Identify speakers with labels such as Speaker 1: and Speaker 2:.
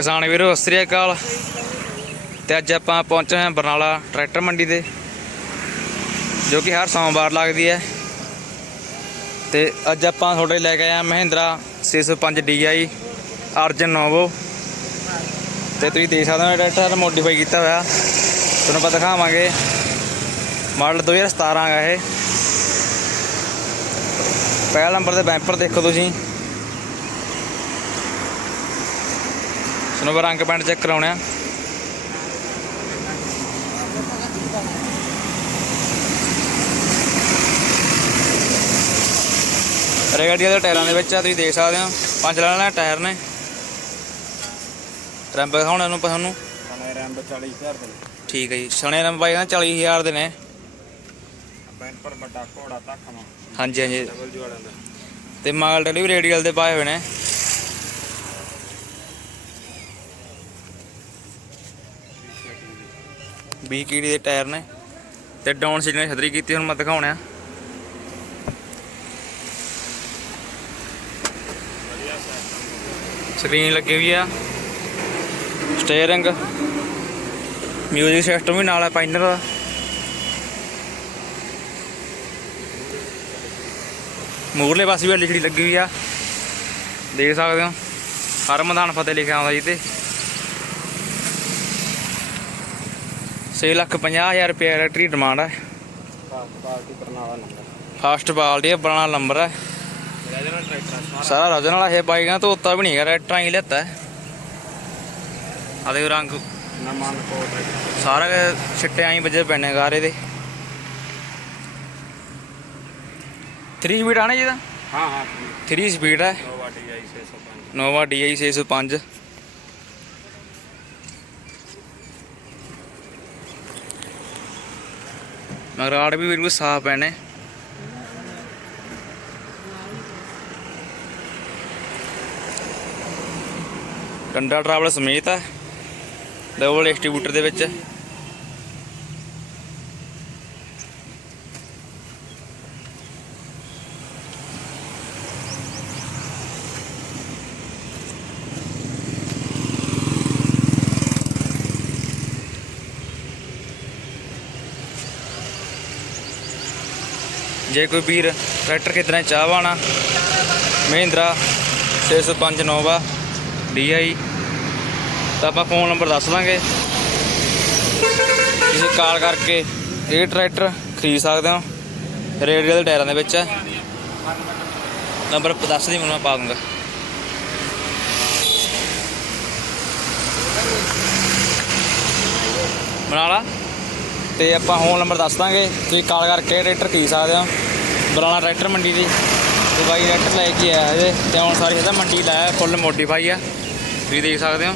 Speaker 1: ਕਿਸਾਨ ਵੀਰੋ, ਸਤਿ ਸ੍ਰੀ ਅਕਾਲ। ਤੇ ਅੱਜ ਆਪਾਂ ਪਹੁੰਚੇ ਹਾਂ ਬਰਨਾਲਾ ਟਰੈਕਟਰ ਮੰਡੀ ਤੇ ਜੋ ਕਿ ਹਰ ਸੋਮਵਾਰ ਲੱਗਦੀ ਹੈ। ਤੇ ਅੱਜ ਆਪਾਂ ਤੁਹਾਡੇ ਲੈ ਕੇ ਆਏ ਹਾਂ ਮਹਿੰਦਰਾ 605 DI ਅਰਜਨ ਨੋਵੋ। ਤੇ ਤੁਸੀਂ ਦੇਖ ਸਕਦੇ ਹੋ ਟਰੈਕਟਰ ਮੋਡੀਫਾਈ ਕੀਤਾ ਹੋਇਆ। ਤੁਹਾਨੂੰ ਆਪਾਂ ਦਿਖਾਵਾਂਗੇ। ਮਾਡਲ 2017 ਹੈਗਾ ਇਹ। ਪਹਿਲਾ ਨੰਬਰ ਤੇ ਬੈਂਪਰ ਦੇਖੋ ਤੁਸੀਂ। ਤੁਹਾਨੂੰ ਰੰਗ ਪੈਂਟ ਚੈੱਕ ਕਰਾਉਣੇ ਆ। ਰੇਗੜੀਆਂ ਦੇ ਟਾਇਰਾਂ ਦੇ ਵਿੱਚ ਆ ਤੁਸੀਂ ਦੇਖ ਸਕਦੇ ਹੋ ਪੰਜ ਲੈਣ ਟਾਇਰ ਨੇ। ਰੰਬ ਦਿਖਾਉਣਾ ਨੂੰ ਤੁਹਾਨੂੰ।
Speaker 2: ਸਣੇ ਰੈਂਬ 40000 ਦੇ
Speaker 1: ਠੀਕ ਹੈ ਜੀ ਸਣੇ ਰੰਬ ਬਾਈ ਕਹਿੰਦਾ 40000 ਦੇ ਨੇ।
Speaker 2: ਬੈਂਪਰ ਵੱਡਾ ਘੋੜਾ ਤੱਕਮਾ
Speaker 1: ਹਾਂਜੀ ਹਾਂਜੀ।
Speaker 2: ਡਬਲ ਜੁਆੜਾਂ ਦਾ।
Speaker 1: ਤੇ ਮਾਲ ਵੀ ਰੇਡੀਅਲ ਦੇ ਪਾਏ ਹੋਏ ਨੇ। ਵੀਹ ਕੀੜੀ ਦੇ ਟਾਇਰ ਨੇ ਤੇ ਡਾਊਨ ਸੀਟ ਨੇ ਛਤਰੀ ਕੀਤੀ, ਹੁਣ ਮੈਂ ਦਿਖਾਉਣਾ ਸਕਰੀਨ ਲੱਗੀ ਹੋਈ ਆ। ਸਟੀਅਰਿੰਗ ਮਿਊਜ਼ਿਕ ਸਿਸਟਮ ਵੀ ਨਾਲ ਹੈ ਪਾਈਨਰ ਦਾ। ਮੂਰਲੇ ਪਾਸੇ ਵੀ ਲਿਖੜੀ ਲੱਗੀ ਹੋਈ ਆ। ਦੇਖ ਸਕਦੇ ਹੋ। ਹਰ ਮੈਦਾਨ ਫਤਿਹ ਲਿਖਿਆ ਆਉਂਦਾ ਜੀ ਤੇ। 6 ਲੱਖ 50000 ਰੁਪਏ ਇਲੈਕਟ੍ਰੀ ਡਿਮਾਂਡ ਹੈ
Speaker 2: ਪਾਰਟੀ ਬਰਨਾਲਾ ਨੰਬਰ
Speaker 1: ਫਾਸਟ ਬਾਲਦੀ ਹੈ ਬਣਾ ਨੰਬਰ ਹੈ
Speaker 2: ਰਜਨਾ ਟਰੈਕਟਰ
Speaker 1: ਸਾਰਾ ਰਜਨ ਵਾਲਾ ਇਹ ਬਾਈਕਾਂ ਧੋਤਾ ਵੀ ਨਹੀਂ ਹੈਗਾ ਟਰਾਈ ਹੀ ਲੈਤਾ ਆ ਦੇ ਰੰਗ
Speaker 2: ਨਮਾਨ ਕੋ ਟਰੈਕਟਰ
Speaker 1: ਸਾਰਾ ਛਿੱਟੇ ਆਈ ਵੱਜੇ ਪੈਣੇ ਗਾਰੇ ਦੇ 3 ਸਪੀਡ ਆਣੇ ਜਿਹਦਾ
Speaker 2: ਹਾਂ ਹਾਂ
Speaker 1: 3 ਸਪੀਡ ਹੈ
Speaker 2: ਨੋਵਾ DI 605
Speaker 1: ਨੋਵਾ DI 605 ਮਗਰਾੜ ਵੀ ਬਿਲਕੁਲ ਸਾਫ਼ ਪੈਣੇ। ਕੰਡਾ ਟਰਾਵਲ ਸਮੇਤ ਹੈ ਡਬਲ ਡਿਸਟ੍ਰੀਬਿਊਟਰ ਦੇ ਵਿੱਚ। ਜੇ ਕੋਈ ਵੀਰ ਟਰੈਕਟਰ ਖਰੀਦਣਾ ਚਾਹਵਾਨਾ ਮਹਿੰਦਰਾ 605 ਨੋਵਾ DI ਤਾਂ ਆਪਾਂ ਫੋਨ ਨੰਬਰ ਦੱਸ ਦਾਂਗੇ। ਤੁਸੀਂ ਕਾਲ ਕਰਕੇ ਇਹ ਟਰੈਕਟਰ ਖਰੀਦ ਸਕਦੇ ਹੋ। ਰੇਡੀਅਲ ਦੇ ਟਾਇਰਾਂ ਦੇ ਵਿੱਚ ਹੈ। ਨੰਬਰ ਦੱਸ ਦੀ, ਮੈਨੂੰ ਮੈਂ ਪਾ ਦੂੰਗਾ। ਬਣਾ ਤੇ ਆਪਾਂ ਫੋਨ ਨੰਬਰ ਦੱਸ ਦਾਂਗੇ, ਤੁਸੀਂ ਕਾਲ ਕਰਕੇ ਟਰੈਕਟਰ ਖਰੀਦ ਸਕਦੇ ਹੋ। ਬਰਾਣਾ ਟਰੈਕਟਰ ਮੰਡੀ ਦੀ। ਤੇ ਬਾਈ ਟਰੈਕਟਰ ਲੈ ਕੇ ਆਇਆ ਇਹਦੇ, ਤੇ ਹੁਣ ਸਾਰੀ ਇਹਦਾ ਮੰਡੀ ਲਾਇਆ, ਫੁੱਲ ਮੋਡੀਫਾਈ ਆ। ਤੁਸੀਂ ਦੇਖ ਸਕਦੇ ਹੋ।